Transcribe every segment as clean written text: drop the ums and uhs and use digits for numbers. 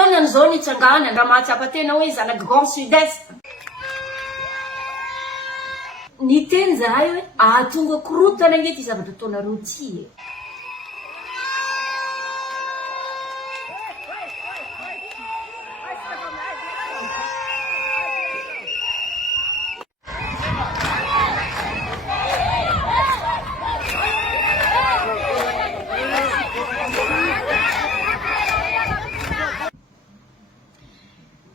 taonany zao nitsangana raha mahatsapa tena hoe zanaky Grand Sud-Est. Ny teny zahay hoe ahatonga korotana nge ty zavatra ataonareo ty.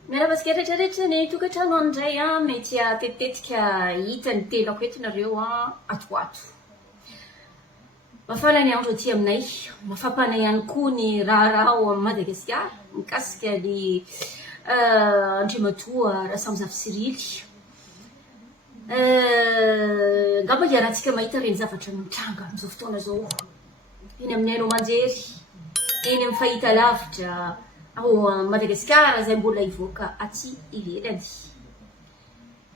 Miarabasika rehetrarehetra ny tokantrano andray mety atetitetika hita ny tenako eto nareo atoato. Mafana ny andro aty aminay, mafapana ihany koa ny raha ao Madagasikara mikasika ny Andriamatoa Rasamosavy Cyrily. Ngamba iarahantsika mahita reny zavatra mitranga amin'izao fotoana zao. Eny amin'ny haino manjery, eny amin'ny fahita lavitra ao Madagasikara zay mbola ivoaka aty ivelany.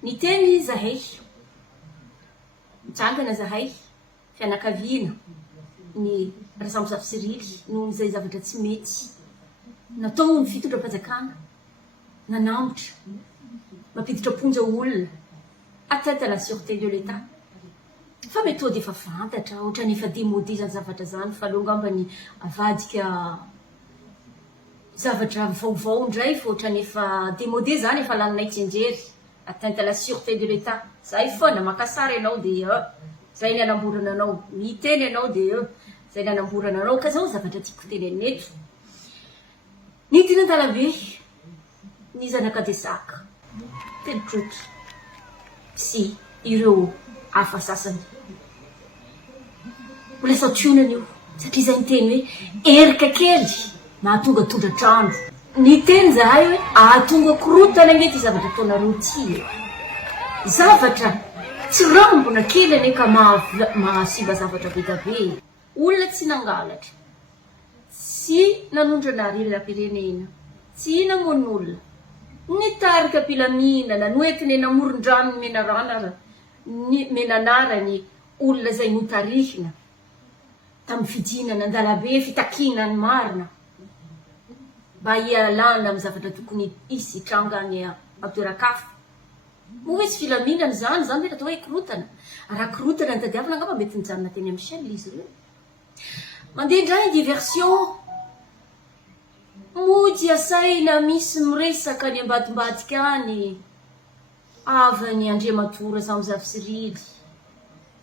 Ny teny zahay, mitsangana zahay, fianakaviana ny Rasamosavy Cyrily noho izay zavatra tsy mety natao ny fitondram-panjakana, nanambotra, mampiditra ponja olona atteinte à la sûreté de l'État. Fa mety ao dia efa fantatra, ohatrany efa démodé zany zavatra zany, fa aleo ngambany avadika zavatra vaovao indray fa ohatrany efa démodé zany, efa laninay tsenjery. Atteinte à la sûreté de l'État. Zay foana makasara ianao dia zay ny anamborana anao, miteny ianao dia zay ny anamborana anao. Ka zao zavatra tiako teneny eto. Ny tinan-dalabe, ny zanakadesaka, tenitrotra, sy ireo hafa sasany. Mbola sationana io, satria zay ny teny hoe erika kely mahatonga tondratrano. Ny teny zahay hoe ahatonga korotana nge ty zavatra ataonareo ty. Zavatra tsy rambona kely ane ka mahasiva zavatra be da be. Olona tsy nangalatra, tsy nanondrana rilam-pirenena, tsy namon'olona, nitarika mpilaminana, noentiny namoron-drano ny menanara ny olona zay notarihina tamin'ny fidinana an-dalabe, fitakina ny marina. Mba hialana amin'ny zavatra tokony isy trangany amtoeran-kafa. Moa hoe tsy filaminana zany hoe atao hoe korotana. Raha korotana ny tadiavina ngamba mety nijanona teny amin'ny Michel izy ireo. Mandeha indray diversion. Mody asaina misy miresaka ny ambadimbadika any avany Andriamatoa Rasamosavy Cyrily.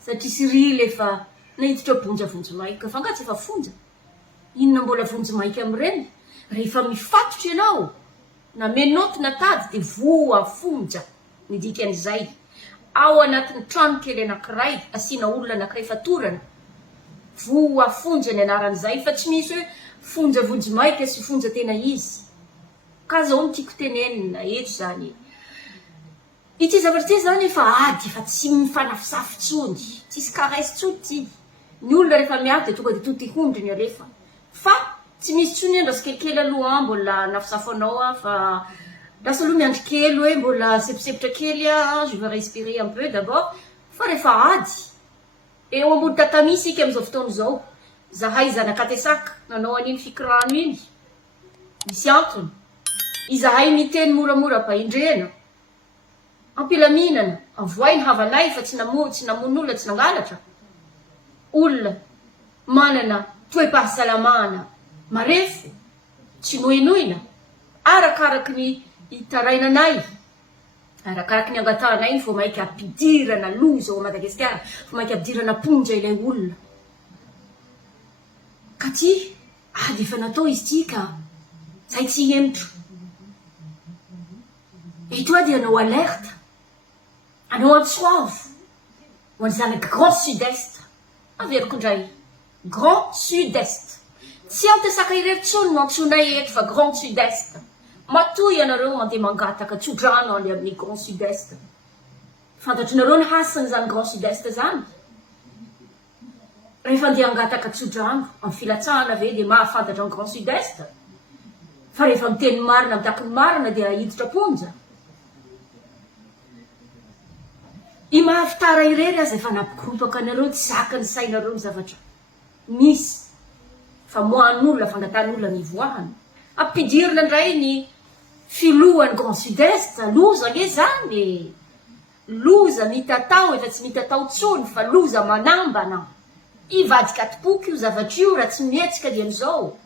Satria Cyrily efa nahiditra bonja vonjimaika. Fa angatsy efa fonja. Inona mbola vonjimaika amin'ireny? Rehefa mifatotra ianao, na menoty na tady dia voa fonja. Ny dikan'izay. Ao anatin'ny trano kely anankiray, asiana olona anankiray fatorana. Voa fonja ny anaran'izay, fa tsy misy hoe fonja vonjimaika sy fonja tena izy. Ka zao ny tiako tenenina eto zany. Ity zavatra ty zany efa ady, fa tsy mifanafisafitsony, tsisy karaiky tsony ty. Ny olona rehefa miady dia tonga dia tonga hondriny alefa. Fa tsy misy tsony endra kelikely aloha mbola nafisafanao fa lasa aloha miandry kely hoe mbola seposepotra kely je vais respirer un peu d'abord. Fa rehefa ady, eo ambony tatami isika amin'izao fotoana izao. Zahay zanakatesaka nanao an'iny fikirano iny. Misy antony. Izahay miteny moramora paindrena. Ampilaminana, avoay ny havanay fa tsy namon'olona, tsy nangalatra. Olona manana toe-pahasalamana marefo, tsy nohinohina, arakaraky ny itarainanay, arakaraky ny angatanay ny vao maika ampidirana loza ao Madagasikara, vao maika ampidirana ponja ilay olona. Ka ty, ady efa natao izy ty ka zay tsy hemotro. Eto dia anao alerte, anao antsoavo, ho an'ny zanaky Grand Sud-Est. Averiko indray, Grand Sud-Est. Tsy antesaka irery tsony no antsonay eto fa Grand Sud-Est. Matoy ianareo mandeha mangataka tsodrano any amin'ny Grand Sud-Est. Fantatrinareo ny hasiny zany Grand Sud-Est zany. Rehefa andeha angataka tsodrano amin'ny filatsahana ve dia mahafantatra ny Grand Sud-Est. Fa rehefa miteny marina, mitaki ny marina dia hiditra ponja. I mahavitara irery aza efa nampikoropaka anareo tsy zakany sainareo ny zavatra misy. Fa moan'olona fangatan'olona ny voahany. ampidirina indray ny filohany Grand Sud-Est, loza nge zany, loza mitatao efa tsy mitatao tsony fa loza manambana, ivadika atipoky io zavatra io raha tsy mietsika dian'izao.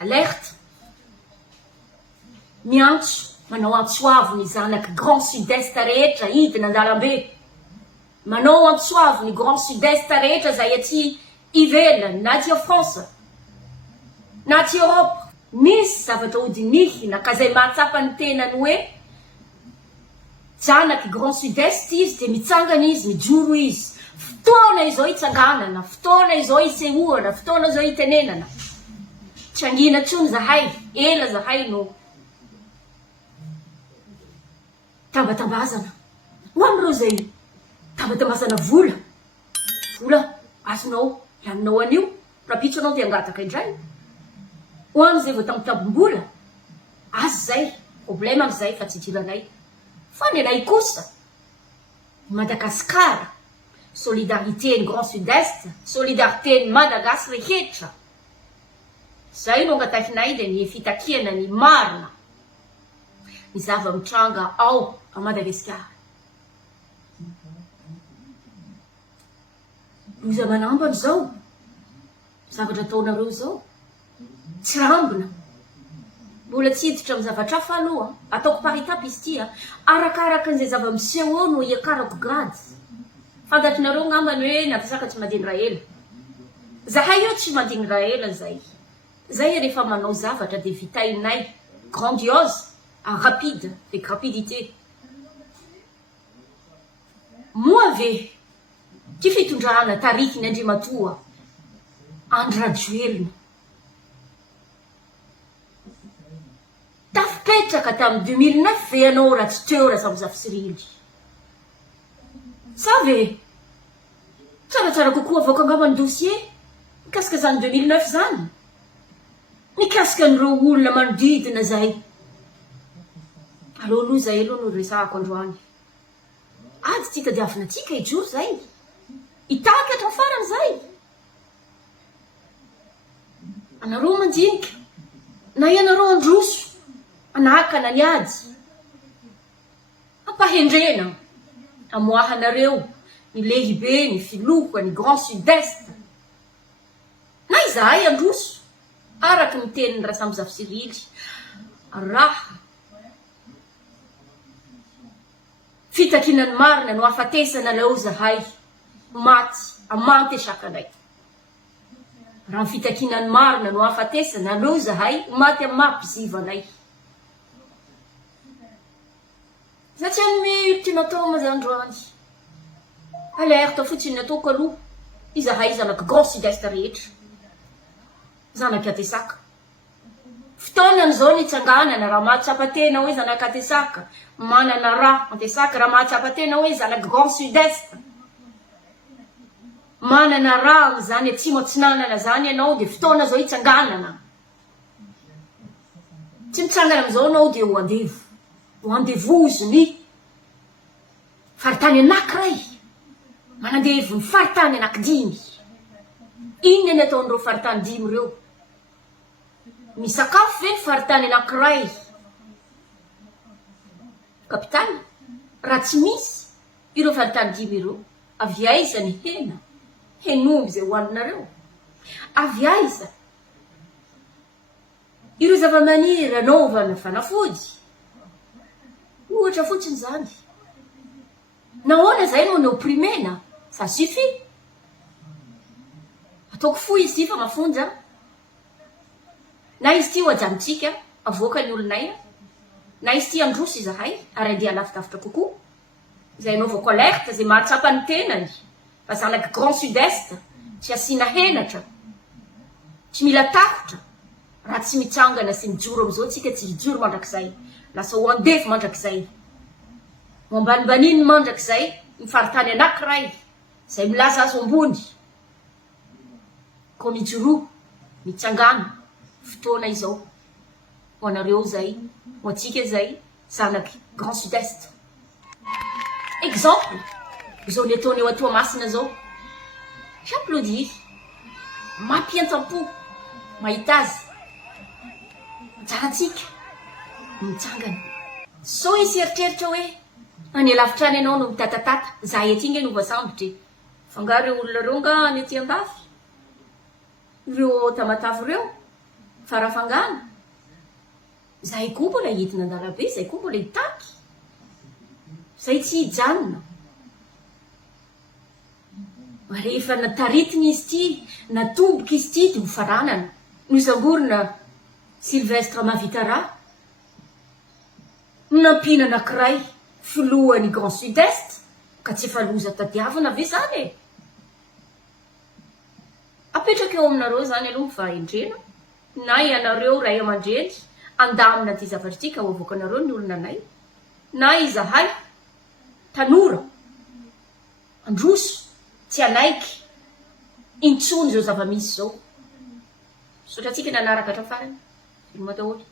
Alerte, miantso, manao antsoavo ny zanaky Grand Sud-Est rehetra hidina an-dalambe, manao antsoavo ny Grand Sud-Est rehetra zay aty ivelany, na aty France, na aty Europe, misy zavatra hodinihina ka zay mahatsapa ny tenany hoe zanaky Grand Sud-Est izy de mitsangana izy, mijoro izy, fotoana izao itsanganana, fotoana izao isehoana, fotoana izao itenenana. Tsy angina tsony zahay, ela zahay no tambatambazana ho amin'ireo zay tambatambazana vola azonao laninao anio, rapitso anao de angataka indray, ho amin'izay vao tambotambom-bola azy zay, problème am'izay fa tsy idiranay. Fa ny anay kosa Madagasikara, solidarité ny Grand Sud-Est, solidarité ny Malagasy rehetra, zay no angatakinay de ny fitakiana ny marina ny zava-mitranga ao a Madagasikara. Loza manambana zao zavatra ataonareo zao, tsy rambina, mbola tsy hiditra amin'ny zavatra hafa aloha, ataoko paritapy izy ity arakaraka an'izay zava-miseho eo no iakarako gady. Fantatrinareo ngambany hoe nampiasaka tsy mandiny raha ela, zahay io tsy mandiny raha ela zay rehefa manao zavatra de vitainay grandiose, rapide, avec rapidité. Moa ve ty fitondrana tariky ny Andriamatoa Andry tafipetraka tamin'ny 2009 ve ianao raha tsy teo raha samby zafisirily? Sa ve tsaratsara kokoa avoaka angamba ny dossier mikasika zany 2009 zany, mikasika an'ireo olona manodidina zay? Aloha zay aloha no resahako androany, ady ty tadiavina atika ijoro zay, itaky hatrany farany zay. Anareo mandinika, na ianareo androso, anakana ny ady, ampahendrena, amoahanareo ny lehibe, ny filoka, ny Grand Sud-Est. Na izahay androso, araky ny teniny raha samby zafisirily, raha fitakinany marina no afatesana lao zahay maty amanty sakanay. Raha fitakinany marina no afatesana lao zahay maty amampizivanay. Satria ny tinatao mazandroany alerte fotsiny ataoko aloha izahay zanaky Grand Sud-Est rehetra, zanaky Atesaka. Fotoanany zao nitsanganana raha mahatsapatena hoe zanaky Atesaka, manana raha Atesaka raha mahatsapatena hoe zanaky Grand Sud-Est, manana raha am'zany atsimo atsinanana zany ianao de fotoana zao itsanganana. Tsy mitsangana am'izao anao de ho andevozo ny faritany anakiray, manandevo ny faritany anaky 5. Inona ny ataon'ireo faritany 5 reo? Misakafo ve ny faritany anakiray? Kapitany, raha tsy misy ireo faritany 5 ireo, avy aiza ny hena, henomby zay hoaninareo? Avy aiza ireo zava-maniry anaovana fanafody? Ohatra fotsiny zany. Nahoana zay no oprimena? Ça suffit. Ataoko fo izy fa mafonja. Na izy ty ho ajanontsika avoaka ny olonay, na izy ty androso izahay ary andeha lavidavitra kokoa. Izay anaovako alerte zay mahatsapa ny tenany fa zanaky Grand Sud-Est tsy asina henatra, tsy mila tahotra, raha tsy mitsangana sy mijoro am'izao tsika tsy hijoro mandrakizay, lasa ho andefo mandrakizay, ho ambanibaniny mandrakizay ny faritany anakiray zay milaza azo ambony, ko mijoro mitsangana fotoana izao ho anareo zay, ho atsika zay zanaky Grand Sud-Est. Exemple zao ny ataony eo atoa masina zao, j'applaudis, mampientam-po mahita azy jarantsika mitsangana so isy eritreritra hoe any alavitra any ianao no mitatatata za ety inge no voasambotra fanga reo olona reo nga any aty ambafy reo tamatavy reo farafangana zay koa mbola hitina andalabe zay koa mbola hitaky zay tsy hijanona rehefa nataritiny izy ty natomboka izy ty de hofaranana no isangorona Sylvestre Mavitara nampina anankiray filohan'ny Grand Sud-Est ka tsy efa loza tadiavana ve zany e apetraka eo aminareo zany aloha mifahendrena na ianareo ray aman-dreny andamina ty zavatra ty ka ho avoakanareo ny olona anay na izahay tanora androso tsy anaiky intsony zao zava-misy zao sotratsika nanaraka hatrafarany filma daholo